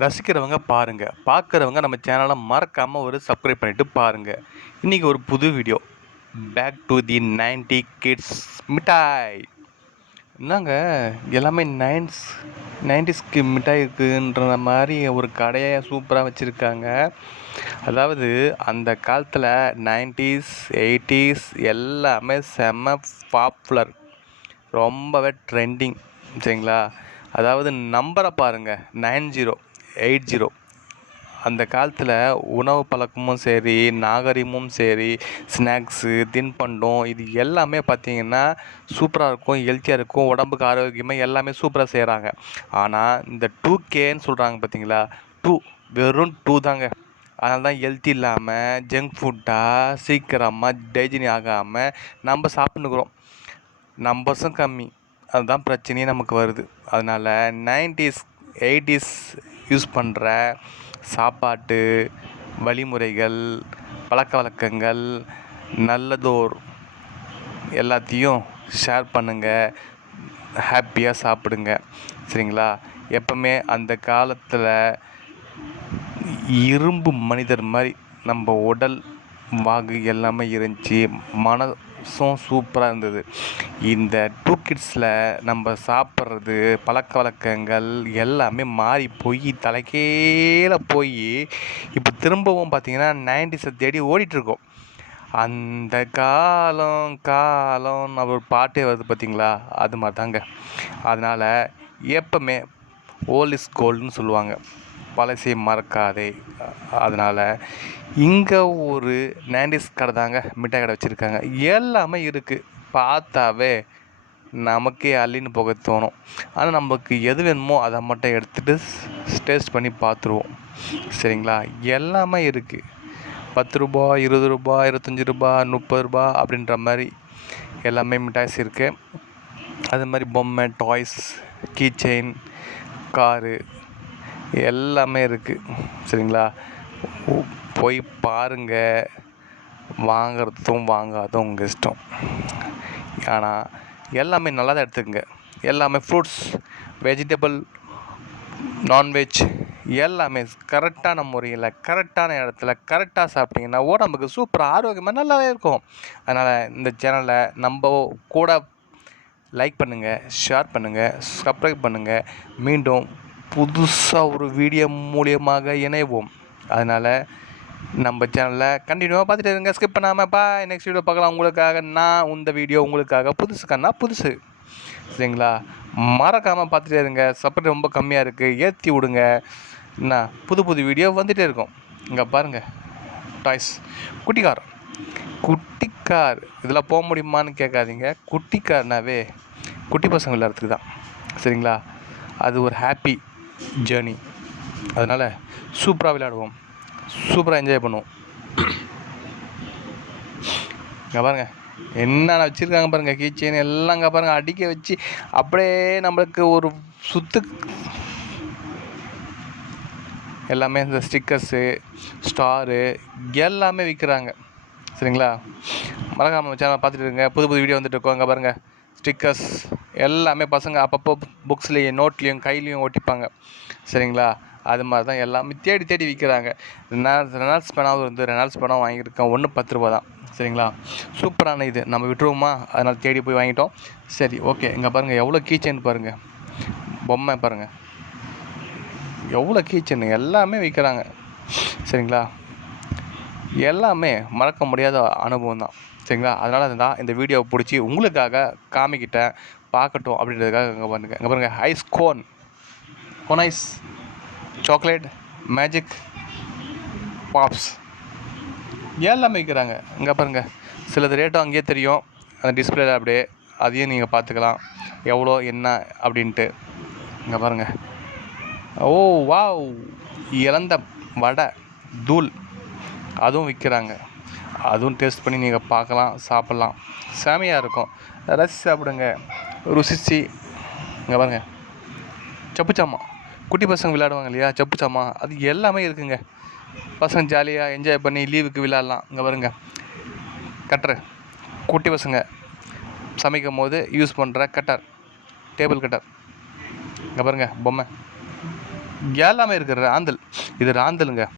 ரசிக்கிறவங்க பாருங்கள், பார்க்குறவங்க நம்ம சேனலை மறக்காமல் ஒரு சப்ஸ்கிரைப் பண்ணிவிட்டு பாருங்கள். இன்றைக்கி ஒரு புது video. Back to the 90 kids மிட்டாய். என்னங்க எல்லாமே 90ஸ்க்கு மிட்டாய் இருக்குன்ற மாதிரி ஒரு கடையை சூப்பராக வச்சுருக்காங்க. அதாவது அந்த காலத்தில் 90s 80s எல்லாமே செம்ம பாப்புலர், ரொம்பவே ட்ரெண்டிங். சரிங்களா? அதாவது நம்பரை பாருங்கள், 9080. அந்த காலத்தில் உணவு பழக்கமும் சரி, நாகரிகமும் சரி, ஸ்நாக்ஸு, தின்பண்டம் இது எல்லாமே பார்த்திங்கன்னா சூப்பராக இருக்கும், ஹெல்த்தியாக இருக்கும், உடம்புக்கு ஆரோக்கியமாக எல்லாமே சூப்பராக செய்கிறாங்க. ஆனால் இந்த 2Kன்னு சொல்கிறாங்க பார்த்தீங்களா, வெறும் 2 தாங்க. அதனால தான் ஹெல்த்தி இல்லாமல் ஜங்க் ஃபுட்டாக சீக்கிரமாக டைஜன் ஆகாமல் நம்ம சாப்பிட்டுக்கிறோம். நம்பர்ஸும் கம்மி, அதுதான் பிரச்சனையே நமக்கு வருது. அதனால் 90s 80s யூஸ் பண்ணுற சாப்பாட்டு வழிமுறைகள், பழக்க வழக்கங்கள், நல்லதோர் எல்லாத்தையும் ஷேர் பண்ணுங்கள், ஹாப்பியாக சாப்பிடுங்க. சரிங்களா? எப்பவுமே அந்த காலத்தில் இரும்பு மனிதர் மாதிரி நம்ம உடல் வாகு எல்லாமே இருந்துச்சு, மனசும் சூப்பராக இருந்தது. இந்த 2 கிட்ஸில் நம்ம சாப்பிட்றது பழக்க வழக்கங்கள் எல்லாமே மாறி போய் தலைக்கீழ போய் இப்போ திரும்பவும் பார்த்திங்கன்னா 90ஸை தேடி ஓடிட்டுருக்கோம். அந்த காலம் ஒரு பாட்டே வருது பார்த்திங்களா, அது மாதிரி தாங்க. அதனால் எப்பவுமே ஓல்ட் இஸ் கோல்டுன்னு சொல்லுவாங்க, பழசை மறக்காதே. அதனால் இங்கே ஒரு 90s கடை தாங்க, மிட்டாய் கடை வச்சுருக்காங்க. எல்லாமே இருக்குது, பார்த்தாவே நமக்கே அள்ளின்னு போக தோணும். ஆனால் நமக்கு எது வேணுமோ அதை மட்டும் எடுத்துகிட்டு டேஸ்ட் பண்ணி பார்த்துருவோம். சரிங்களா? எல்லாமே இருக்குது. 10 ரூபா, 20 ரூபா, 25 ரூபா, 30 ரூபா அப்படின்ற மாதிரி எல்லாமே மிட்டாய்ஸ் இருக்குது. அது மாதிரி பொம்மை, டாய்ஸ், கீ செயின், காரு எல்லாமே இருக்குது. சரிங்களா? போய் பாருங்கள், வாங்கிறதும் வாங்காதும் உங்கள் இஷ்டம். ஆனால் எல்லாமே நல்லா தான் எடுத்துக்கங்க. எல்லாமே ஃப்ரூட்ஸ், வெஜிடபிள், நான்வெஜ் எல்லாமே கரெக்டான முறையில் கரெக்டான இடத்துல கரெக்டாக சாப்பிட்டிங்கன்னா உடம்புக்கு சூப்பராக ஆரோக்கியமாக நல்லாவே இருக்கும். அதனால் இந்த சேனலை நம்ம கூட லைக் பண்ணுங்கள், ஷேர் பண்ணுங்கள், சப்ஸ்கிரைப் பண்ணுங்கள். மீண்டும் புதுசாக ஒரு வீடியோ மூலியமாக இணைவோம். அதனால் நம்ம சேனலில் கண்டினியூவாக பார்த்துட்டு இருங்க, ஸ்கிப் பண்ணாமல். பாய். நெக்ஸ்ட் வீடியோ பார்க்கலாம். உங்களுக்காக நான் இந்த வீடியோ உங்களுக்காக புதுசு. சரிங்களா? மறக்காமல் பார்த்துட்டே இருங்க. சப்போர்ட் ரொம்ப கம்மியாக இருக்குது, ஏற்றி விடுங்க. என்ன புது வீடியோ வந்துகிட்டே இருக்கும். இங்கே பாருங்கள், டாய்ஸ், குட்டிக்கார் இதெல்லாம் போக முடியுமான்னு கேட்காதீங்க. குட்டிக்கார்னாவே குட்டி பசங்க விளையாடுறதுக்கு தான். சரிங்களா? அது ஒரு ஹாப்பி ஜேர்னி. அதனால் சூப்பராக விளையாடுவோம், சூப்பராக என்ஜாய் பண்ணுவோம். இங்கே பாருங்கள் என்னென்ன வச்சுருக்காங்க பாருங்கள், கீ செயின் எல்லாம். இங்கே பாருங்கள், அடிக்க வச்சு அப்படியே நம்மளுக்கு ஒரு சுத்து. எல்லாமே இந்த ஸ்டிக்கர்ஸு, ஸ்டாரு எல்லாமே விற்கிறாங்க. சரிங்களா? மறக்காம சேனலை பார்த்துட்டு இருங்க, புது வீடியோ வந்துட்டு இருக்கோம். அங்கே பாருங்கள், ஸ்டிக்கர்ஸ் எல்லாமே பசங்க அப்பப்போ புக்ஸ்லேயும் நோட்லேயும் கையிலையும் ஒட்டிப்பாங்க. சரிங்களா? அது மாதிரி தான் எல்லாமே தேடி விற்கிறாங்க. ரெனால்ட்ஸ் பேனாவும் இருந்து ரெனால்ட்ஸ் பேனாவும் வாங்கியிருக்கேன். ஒன்று 10 ரூபா தான். சரிங்களா? சூப்பரான இது, நம்ம விட்டுருவோமா? அதனால் தேடி போய் வாங்கிட்டோம். சரி, ஓகே. இங்கே பாருங்கள் எவ்வளோ கீ செயின் பாருங்கள், பொம்மை பாருங்கள், எவ்வளோ கீ செயின் எல்லாமே விற்கிறாங்க. சரிங்களா? எல்லாமே மறக்க முடியாத அனுபவம் தான். சரிங்களா? அதனால் தான் இந்த வீடியோவை பிடிச்சி உங்களுக்காக காமிக்கிட்டேன், பார்க்கட்டும் அப்படின்றதுக்காக. இங்கே பாருங்கள், இங்கே பாருங்கள், ice cone ice, chocolate, magic, pops எல்லாமே விற்கிறாங்க. இங்கே பாருங்கள், சிலது ரேட்டும் அங்கேயே தெரியும், அந்த டிஸ்பிளேல அப்படியே அதையும் நீங்கள் பார்த்துக்கலாம் எவ்வளோ என்ன அப்படின்ட்டு. இங்கே பாருங்கள், ஓ வாவ், இழந்த வடை தூள் அதுவும் விற்கிறாங்க. அதுவும் டேஸ்ட் பண்ணி நீங்கள் பார்க்கலாம், சாப்பிட்லாம், செமையாக இருக்கும். ரசித்து சாப்பிடுங்க, ருசிச்சு. இங்கே பாருங்கள், சப்புச்சாமா, குட்டி பசங்க விளையாடுவாங்க இல்லையா, சப்புச்சாமா, அது எல்லாமே இருக்குங்க. பசங்க ஜாலியாக என்ஜாய் பண்ணி லீவுக்கு விளையாடலாம். இங்கே பாருங்க, கட்டர், குட்டி பசங்க சமைக்கும் போது யூஸ் பண்ணுற கட்டர், டேபிள் கட்டர். இங்கே பாருங்கள், பொம்மை எல்லாமே இருக்குது. ராந்தல், இது ராந்தலுங்க.